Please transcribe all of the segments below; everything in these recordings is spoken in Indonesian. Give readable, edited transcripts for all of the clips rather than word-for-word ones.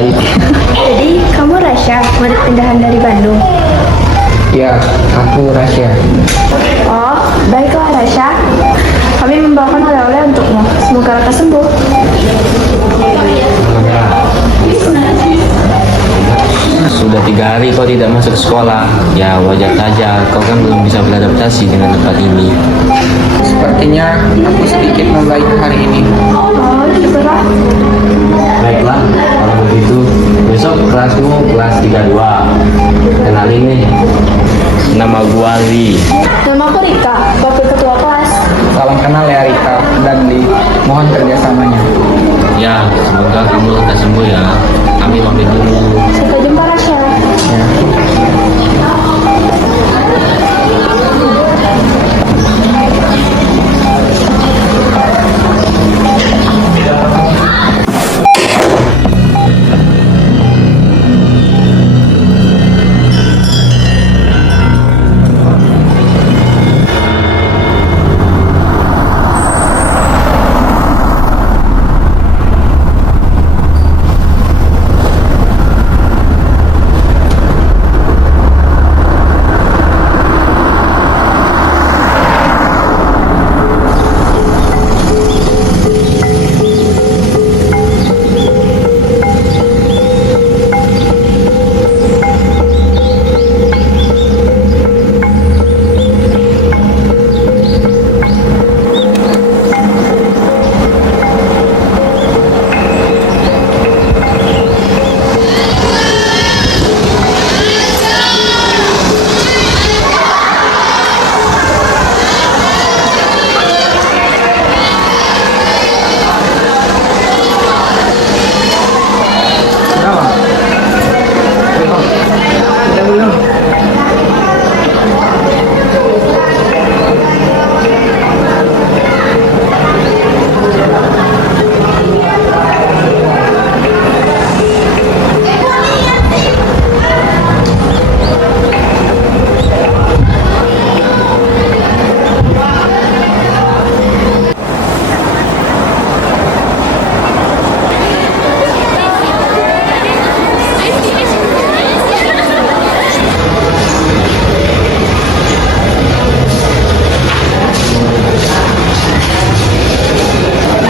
baik. Jadi, kamu Rasya, murid pindahan dari Bandung? Ya, aku Rasya. Oh, baiklah Rasya. Kami membawakan oleh-oleh untukmu. Semoga lekas sembuh. Sudah 3 hari kau tidak masuk sekolah. Ya wajar saja, kau kan belum bisa beradaptasi dengan tempat ini. Sepertinya aku sedikit membaik hari ini. Oh, syukurlah. Baiklah, kalau begitu besok kelasmu kelas 32. Kenalin nih, nama gua Ali. Nama aku Rika, wakil ketua kelas. Salam kenal ya Rika dan Li. Mohon kerjasamanya. Ya, semoga kamu lekas sembuh ya. Kami pamit dulu. Sampai jumpa Rasya. Ya.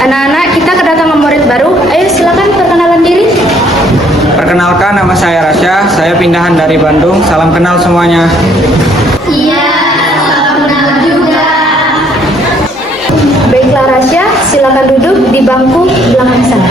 Anak-anak, kita kedatangan murid baru. Ayo silakan perkenalan diri. Perkenalkan, nama saya Rasya. Saya pindahan dari Bandung. Salam kenal semuanya. Baiklah Rasya, silakan duduk di bangku belakang sana.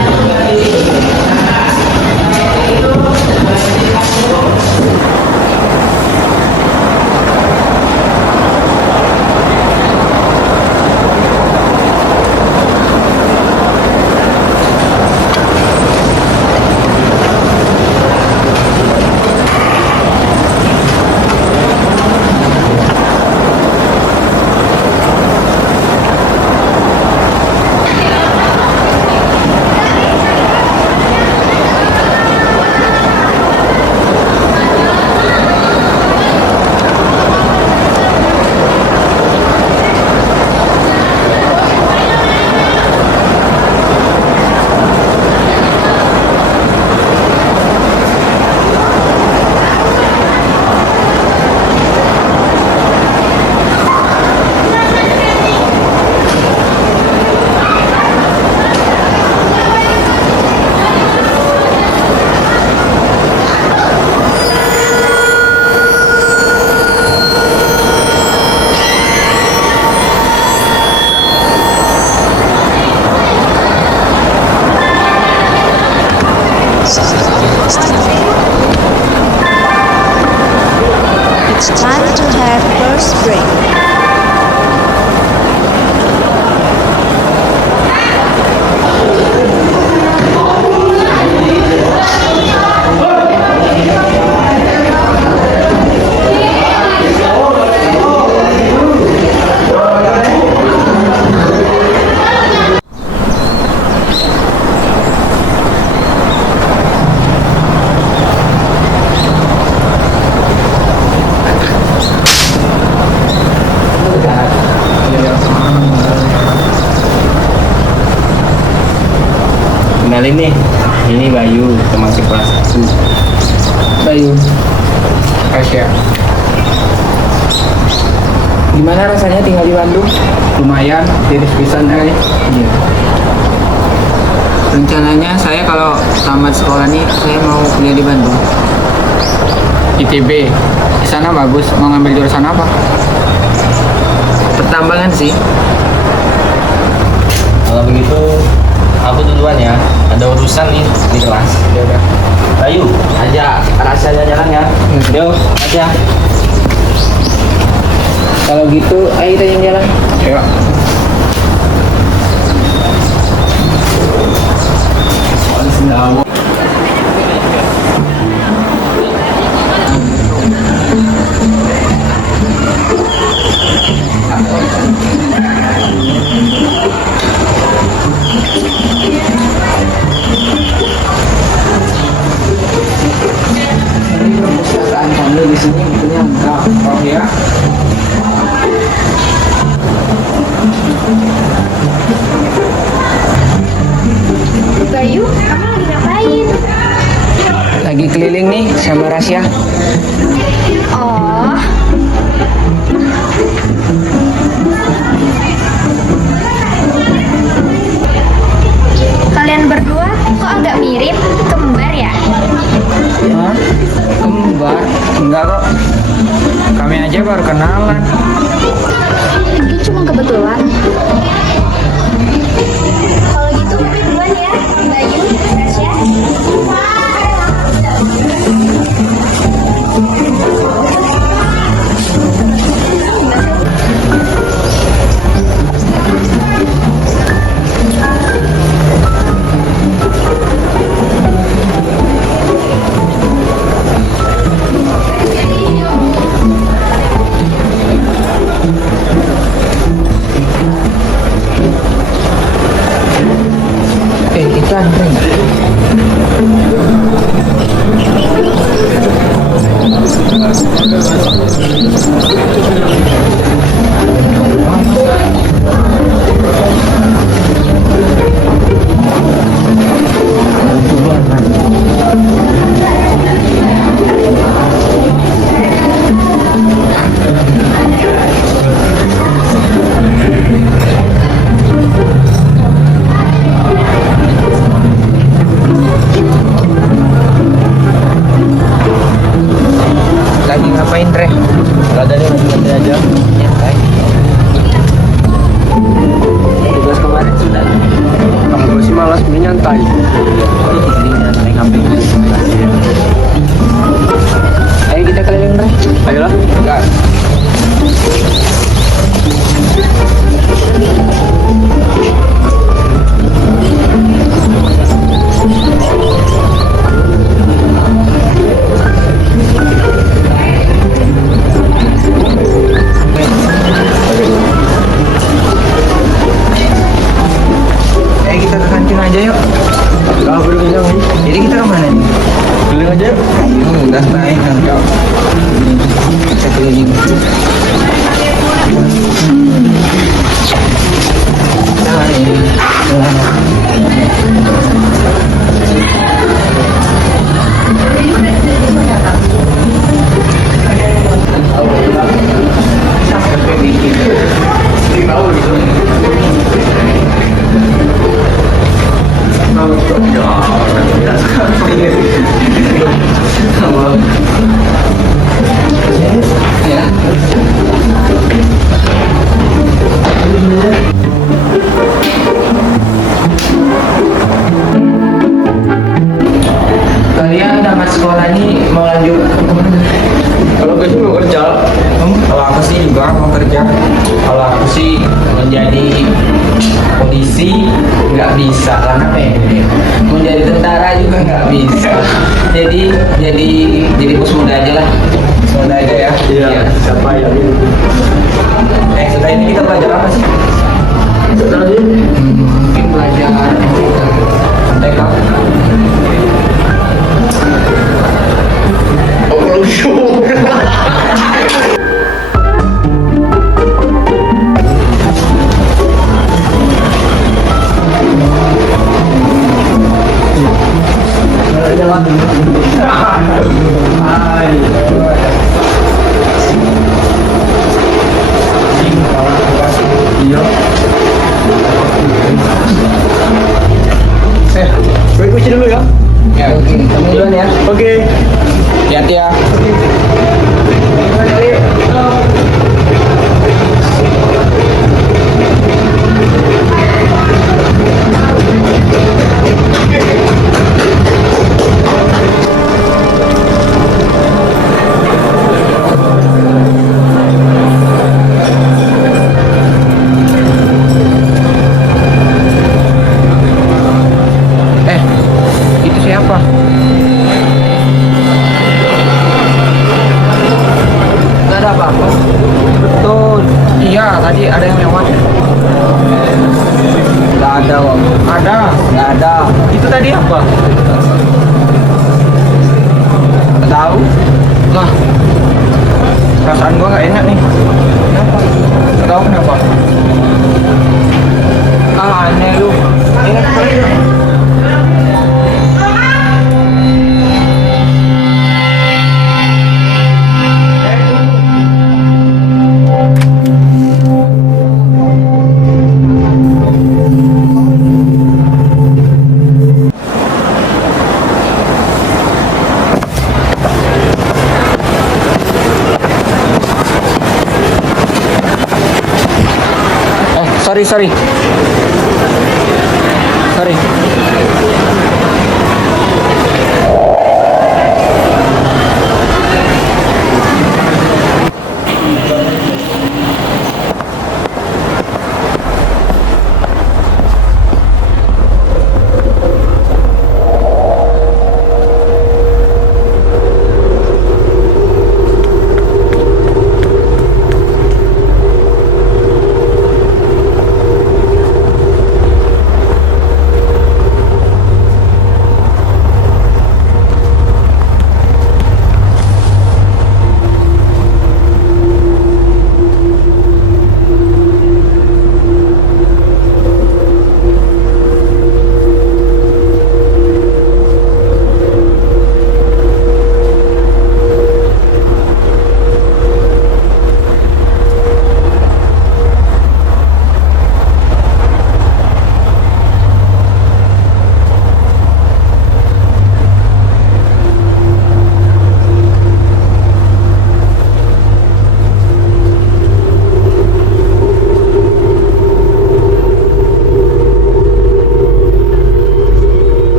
Gimana rasanya tinggal di Bandung? Lumayan, tiris pisan Iya. Rencananya saya kalau tamat sekolah nih, saya mau kuliah di Bandung. ITB, di sana bagus. Mau ngambil jurusan apa? Pertambangan sih. Kalau begitu aku duluan ya. Ada urusan nih di kelas. Ya udah. Ayo, ajak Rasya jalan ya. Yuk, aja. Kalau gitu, ayo kita yang jalan. Ayo. Perpustakaan kami di sini bukunya lengkap. Oh ya. Bayu, kamu lagi ngapain? Lagi keliling nih sama Rasya. Oh, kalian berdua kok agak mirip, kembar ya? Hah? Kembar? Enggak kok. Kami aja baru kenalan. Ini cuma kebetulan. Kalau gitu, Bapak duluan ya, Bayu, Rasya. Kita antri. Lagi ngapain, Tre? Kalau dari nanti aja. Ya, baik. Tugas kemarin sudah. Kalau gue sih malas, mending nyantai. Jadi nanti ngapain? Ayo kita keliling, Tre. Ayolah. Enggak. Kita ke kantin aja yuk. Kalau perlu kenyang nih. Jadi kita kemana nih? Keliling aja. Ayo, udah naik kan kau. Kita keliling. Kalian tamat sekolah ini mau lanjut kemana? Kalau gue sih mau kerja. Kalau aku sih juga mau kerja. Kalau aku sih menjadi polisi nggak bisa karena pendek. Menjadi tentara juga nggak bisa. jadi bos muda aja lah. Sekolah aja ya. Iya. Siapa ya? Setelah ini kita belajar apa sih? Mungkin belajar TK. tadi ada yang lewat. Nggak ada, Om. Ada. Nggak ada. Itu tadi apa? Nggak tahu. Lah, perasaan gua nggak enak nih. Kenapa? Nggak tahu kenapa. Ah, aneh lu. Ingat kali lu. Sorry.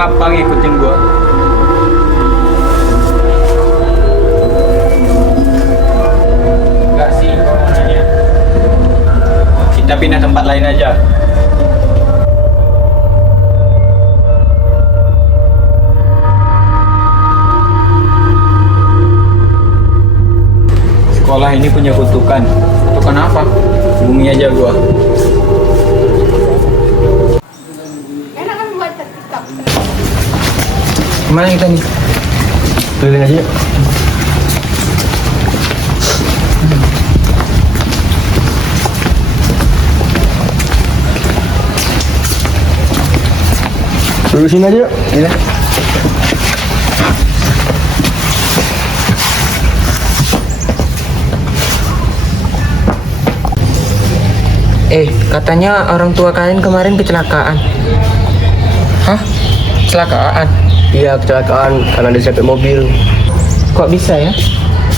Ngapa ngikutin gua? Enggak sih, gua mau nanya. Kita pindah tempat lain aja. Sekolah ini punya kutukan. Kutukan apa? Hubungi aja gua. Kemana kita nih? Keliling aja yuk. Duduk sini aja yuk. Iya. Katanya orang tua kalian kemarin kecelakaan. Hah? Kecelakaan? Iya, kecelakaan karena diserempet mobil. Kok bisa ya?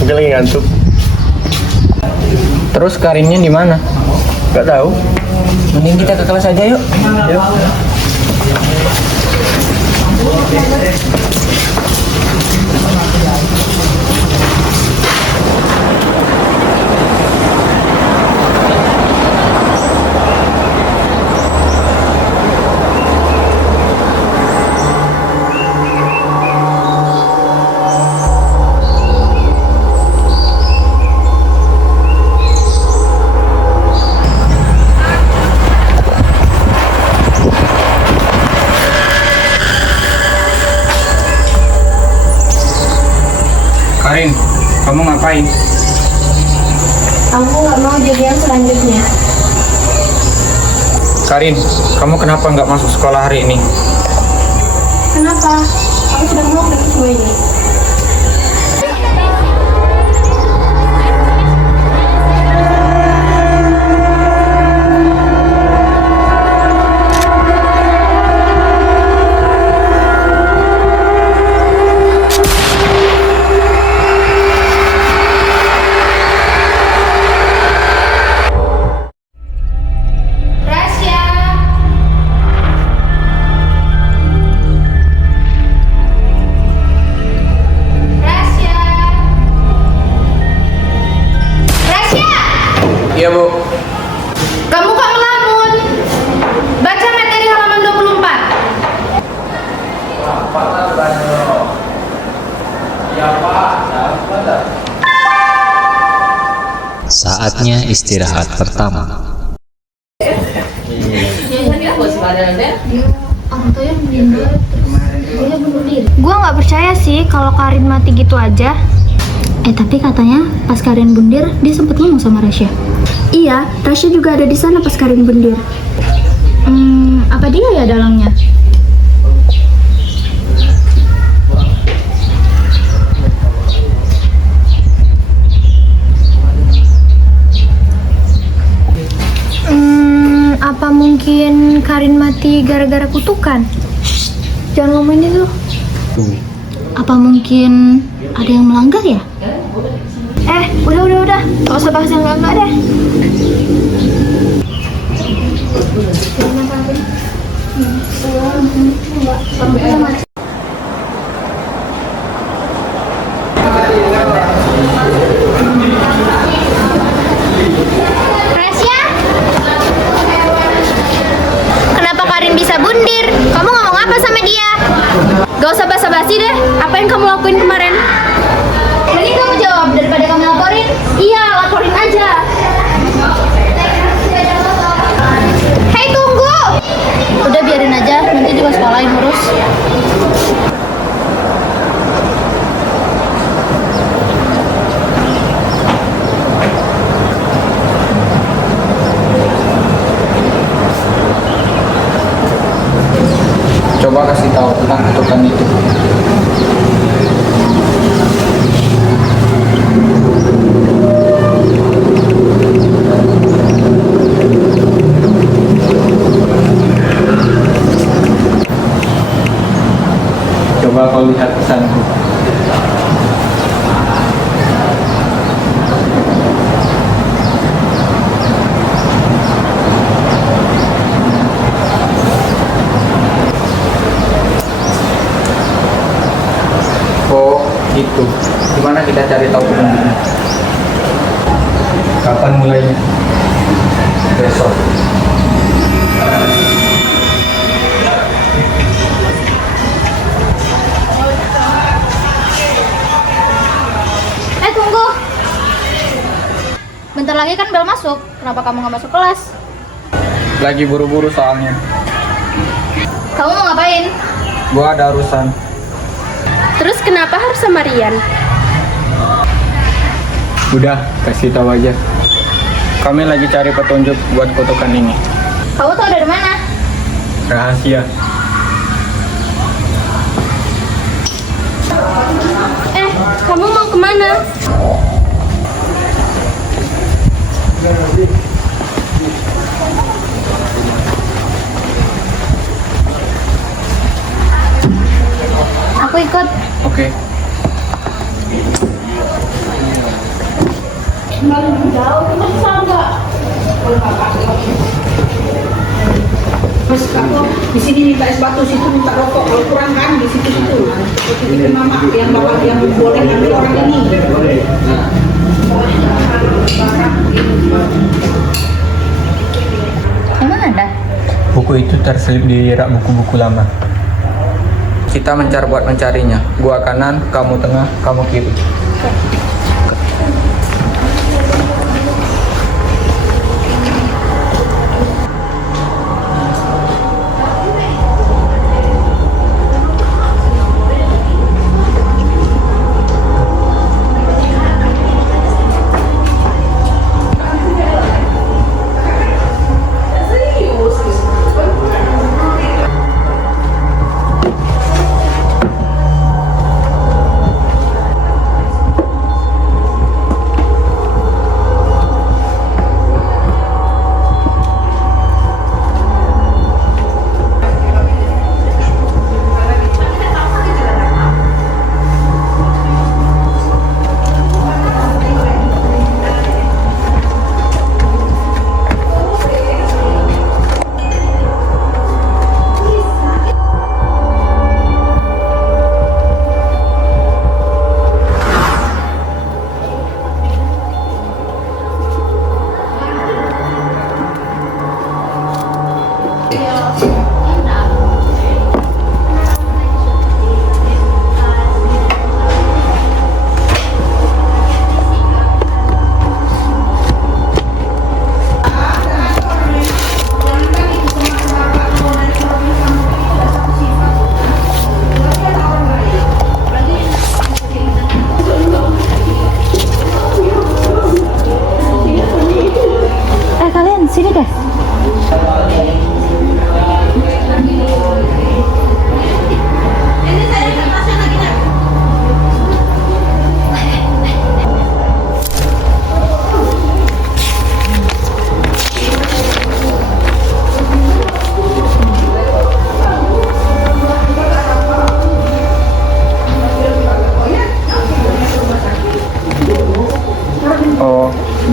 Mungkin lagi ngantuk. Terus Karinnya di mana? Gak tahu. Mending kita ke kelas aja yuk. Yuk. Karin, kamu ngapain? Aku nggak mau jadi yang selanjutnya. Karin, kamu kenapa nggak masuk sekolah hari ini? Kenapa? Aku sudah mau dari semua ini. Iya, Bu. Kamu kok melamun? Baca materi halaman 24. Saatnya istirahat pertama. Gua nggak percaya sih kalau Karin mati gitu aja. Tapi katanya pas Karin bundir dia sempet ngomong sama Rasya. Iya, Rasya juga ada di sana pas Karin bundir. Apa dia ya dalangnya? Apa mungkin Karin mati gara-gara kutukan? Jangan ngomongin itu. Apa mungkin ada yang melanggar ya? Udah. Gak usah bahas yang enggak deh. Rasya? Kenapa Karin bisa bundir? Kamu ngomong apa sama dia? Gak usah basa-basi deh. Apa yang kamu lakuin kemarin? Mending kamu jawab daripada kamu laporin. Iya, laporin aja. Hei, tunggu. Udah biarin aja, nanti juga sekolahin urus. Coba kasih tahu tentang kutukan itu. Coba kau lihat pesanku. Oh, gitu. Gimana kita cari tahu petunjuknya? Kapan mulainya? Besok. Tunggu. Bentar lagi kan bel masuk. Kenapa kamu nggak masuk kelas? Lagi buru-buru soalnya. Kamu mau ngapain? Gua ada urusan. Terus kenapa harus sama Rian? Udah, kasih tahu aja. Kami lagi cari petunjuk buat kutukan ini. Kamu tahu dari mana? Rahasia. Kamu mau kemana? Aku ikut. Oke. Mas, aku di sini minta es batu, situ minta rokok. Kalau kurang kan di situ. Itu mama yang bawa yang boleh ngambil orang ini. Emang ada? Buku itu terselip di rak buku-buku lama. Kita buat mencarinya. Gua kanan, kamu tengah, kamu kiri.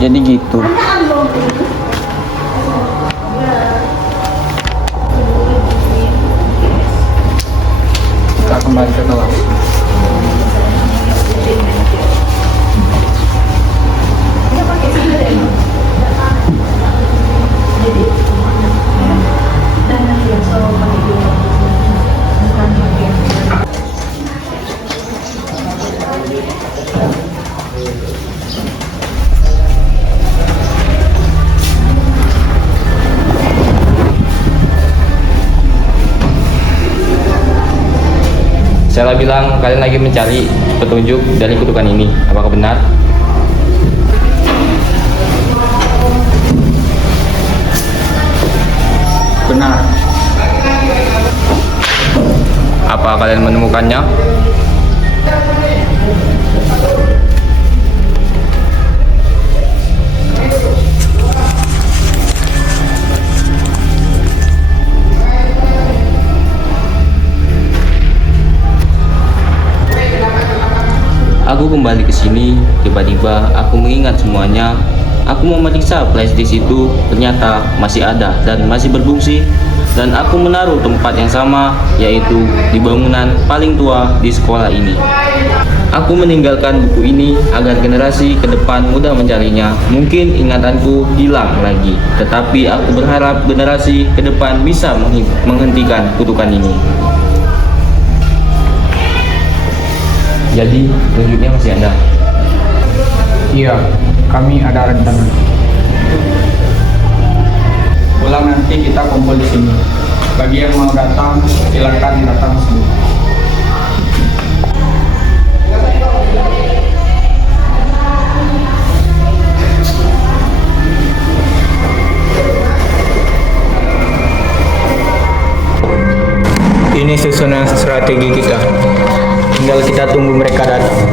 Jadi gitu. Kita kembali ke kelas. Saya bilang kalian lagi mencari petunjuk dari kutukan ini. Apakah benar? Benar. Apa kalian menemukannya? Aku kembali ke sini, tiba-tiba aku mengingat semuanya. Aku memeriksa flash disk itu, ternyata masih ada dan masih berfungsi. Dan aku menaruh tempat yang sama, yaitu di bangunan paling tua di sekolah ini. Aku meninggalkan buku ini agar generasi ke depan mudah mencarinya. Mungkin ingatanku hilang lagi, tetapi aku berharap generasi ke depan bisa menghentikan kutukan ini. Jadi, tunjuknya masih ada. Iya, kami ada rencana. Pulang nanti kita kumpul di sini. Bagi yang mau datang, silakan datang sini. Ini susunan strategi kita. Tinggal kita tunggu mereka datang.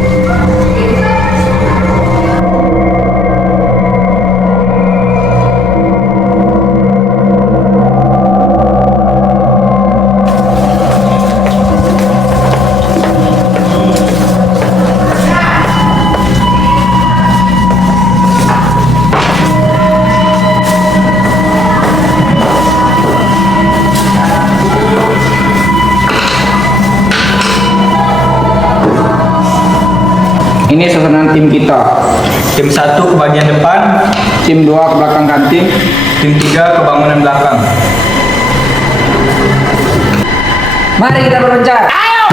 Ini susunan tim kita. Tim 1 ke bagian depan, tim 2 ke belakang kantin, tim 3 ke bangunan belakang. Mari kita berpencar. Ayo!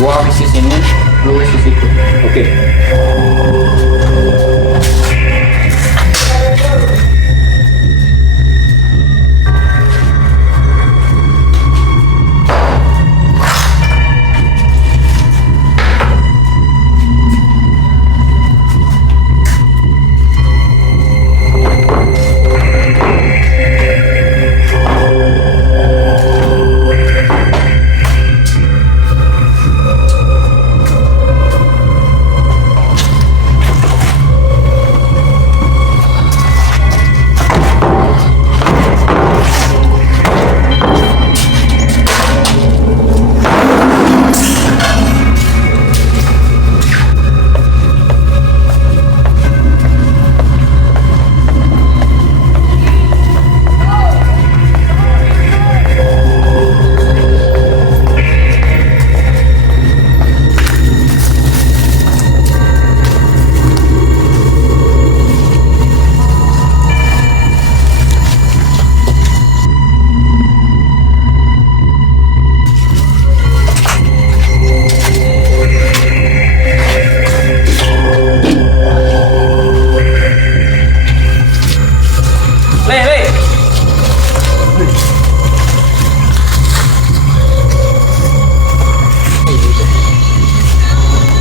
Gua habis di sini, lu habis di situ. Oke.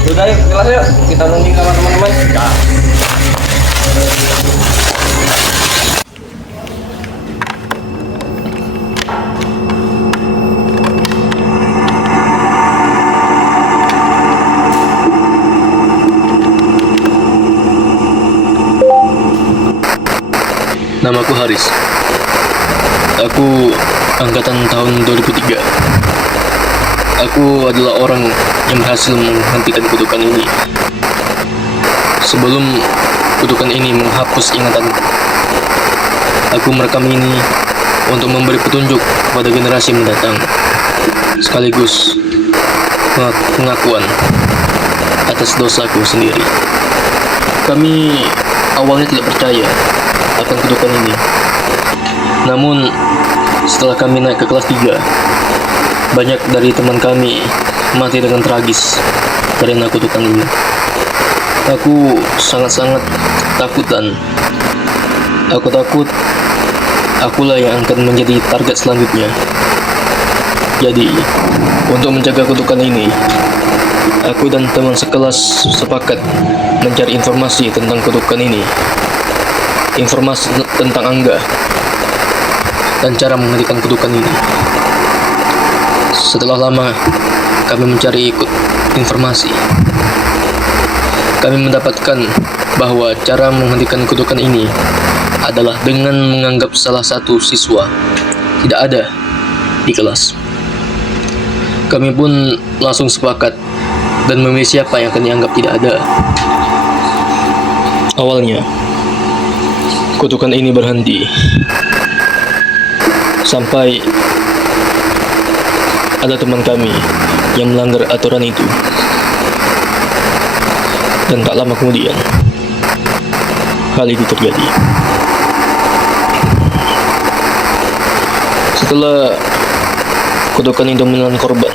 Udah yuk, kelas yuk. Kita nungguin sama teman-teman. Namaku Haris. Aku angkatan tahun 2003. Aku adalah orang yang berhasil menghentikan kutukan ini. Sebelum kutukan ini menghapus ingatanku, aku merekam ini untuk memberi petunjuk kepada generasi mendatang, sekaligus pengakuan atas dosaku sendiri. Kami awalnya tidak percaya akan kutukan ini. Namun, setelah kami naik ke kelas 3, banyak dari teman kami mati dengan tragis karena kutukan ini. Aku sangat-sangat takutan. Aku takut akulah yang akan menjadi target selanjutnya. Jadi, untuk mencegah kutukan ini, aku dan teman sekelas sepakat mencari informasi tentang kutukan ini, informasi tentang Angga, dan cara menghentikan kutukan ini. Setelah lama kami mencari informasi, kami mendapatkan bahwa cara menghentikan kutukan ini adalah dengan menganggap salah satu siswa tidak ada di kelas. Kami pun langsung sepakat dan memilih siapa yang akan dianggap tidak ada. Awalnya, kutukan ini berhenti sampai ada teman kami yang melanggar aturan itu. Dan tak lama kemudian, hal itu terjadi. Setelah kutukan itu menelan korban,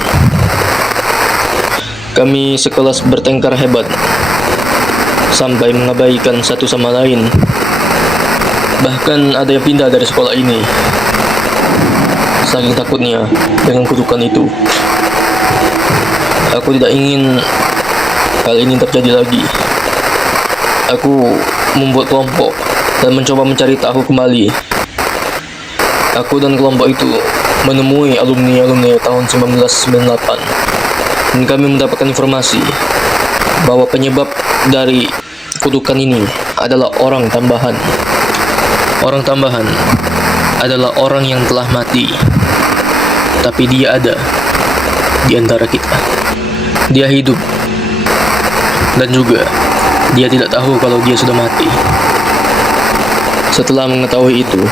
kami sekelas bertengkar hebat sampai mengabaikan satu sama lain. Bahkan ada yang pindah dari sekolah ini, saking takutnya dengan kutukan itu. Aku tidak ingin hal ini terjadi lagi. Aku membuat kelompok dan mencoba mencari tahu kembali. Aku dan kelompok itu menemui alumni tahun 1998, dan kami mendapatkan informasi bahwa penyebab dari kutukan ini adalah orang tambahan. Orang tambahan adalah orang yang telah mati, tapi dia ada di antara kita. Dia hidup, dan juga dia tidak tahu kalau dia sudah mati. Setelah mengetahui itu,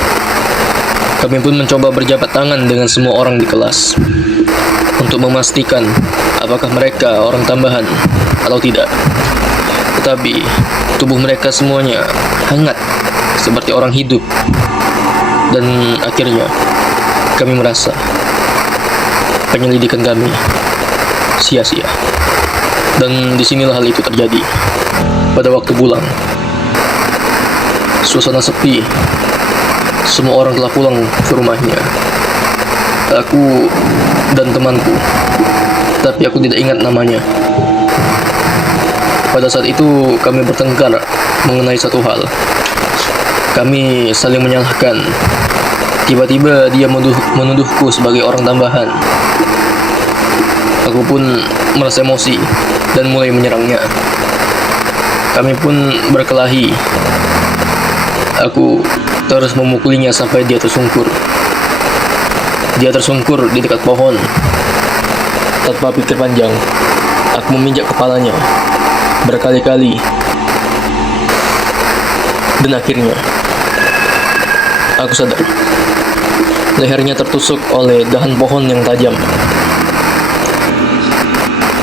kami pun mencoba berjabat tangan dengan semua orang di kelas untuk memastikan apakah mereka orang tambahan atau tidak. Tetapi tubuh mereka semuanya hangat seperti orang hidup, dan akhirnya kami merasa penyelidikan kami sia-sia. Dan disinilah hal itu terjadi. Pada waktu pulang, suasana sepi. Semua orang telah pulang ke rumahnya. Aku dan temanku, tapi aku tidak ingat namanya. Pada saat itu kami bertengkar mengenai satu hal. Kami saling menyalahkan. Tiba-tiba dia menuduhku sebagai orang tambahan. Aku pun merasa emosi dan mulai menyerangnya. Kami pun berkelahi. Aku terus memukulinya sampai dia tersungkur. Dia tersungkur di dekat pohon. Tanpa pikir panjang, aku meminjak kepalanya berkali-kali. Dan akhirnya, aku sadar. Lehernya tertusuk oleh dahan pohon yang tajam.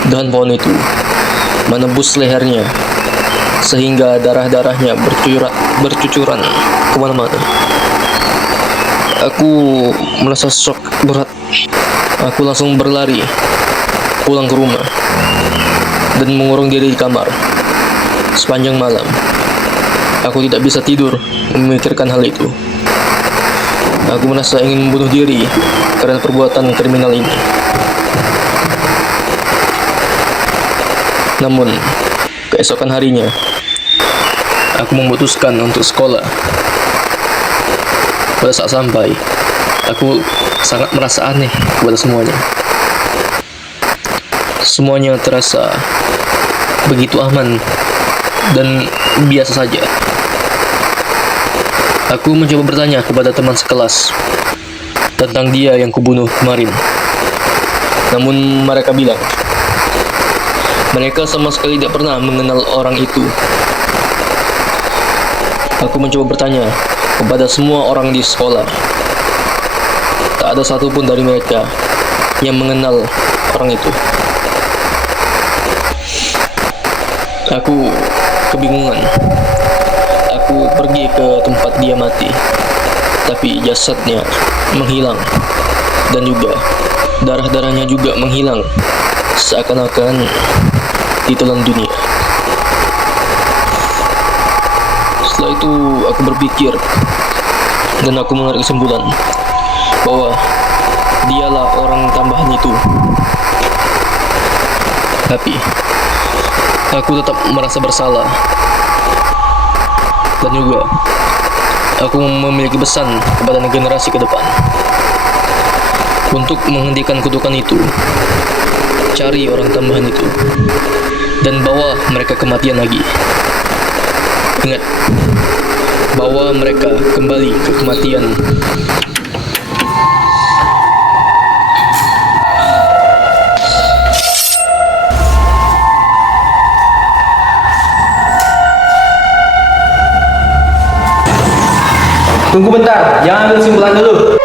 Dahan pohon itu menembus lehernya sehingga darah-darahnya bercucuran kemana-mana. Aku merasa shock berat. Aku langsung berlari pulang ke rumah dan mengurung diri di kamar. Sepanjang malam, aku tidak bisa tidur memikirkan hal itu. Aku merasa ingin membunuh diri karena perbuatan kriminal ini. Namun, keesokan harinya, aku memutuskan untuk sekolah. Pada saat sampai, aku sangat merasa aneh kepada semuanya. Semuanya terasa begitu aman dan biasa saja. Aku mencoba bertanya kepada teman sekelas tentang dia yang kubunuh kemarin. Namun mereka bilang mereka sama sekali tidak pernah mengenal orang itu. Aku mencoba bertanya kepada semua orang di sekolah. Tak ada satupun dari mereka yang mengenal orang itu. Aku kebingungan. Aku pergi ke tempat dia mati, tapi jasadnya menghilang, dan juga darah-darahnya juga menghilang, seakan-akan ditelan dunia. Setelah itu aku berpikir, dan aku menarik kesimpulan bahwa dialah orang tambahan itu. Tapi aku tetap merasa bersalah. Dan juga aku memiliki pesan kepada generasi ke depan untuk menghentikan kutukan itu. Cari orang tambahan itu dan bawa mereka kematian lagi. Ingat, bawa mereka kembali ke kematian. Tunggu bentar, jangan ambil kesimpulan dulu.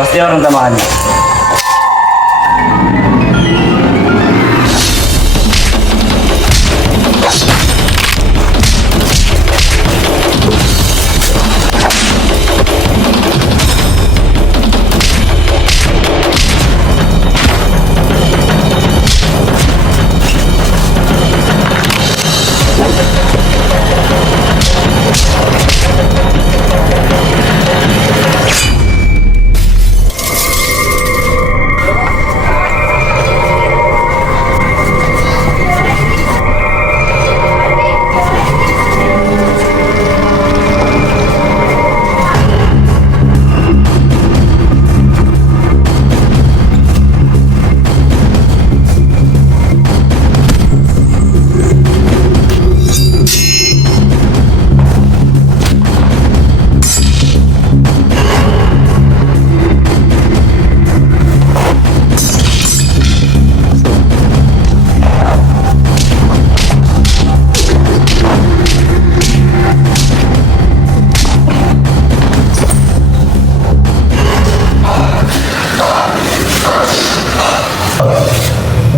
Pasti orang tambahan.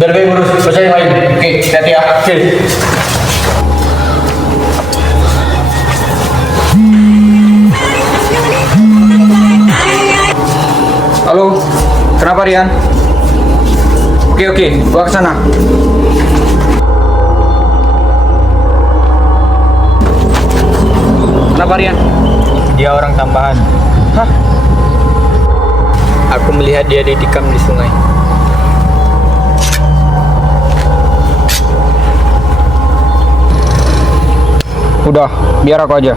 Biar gue ngurus bocah yang lain. Oke, hati-hati ya. Chill. Halo, kenapa Rian? Oke, gua kesana. Kenapa Rian? Dia orang tambahan. Hah? Aku melihat dia ditikam di sungai. Udah, biar aku aja.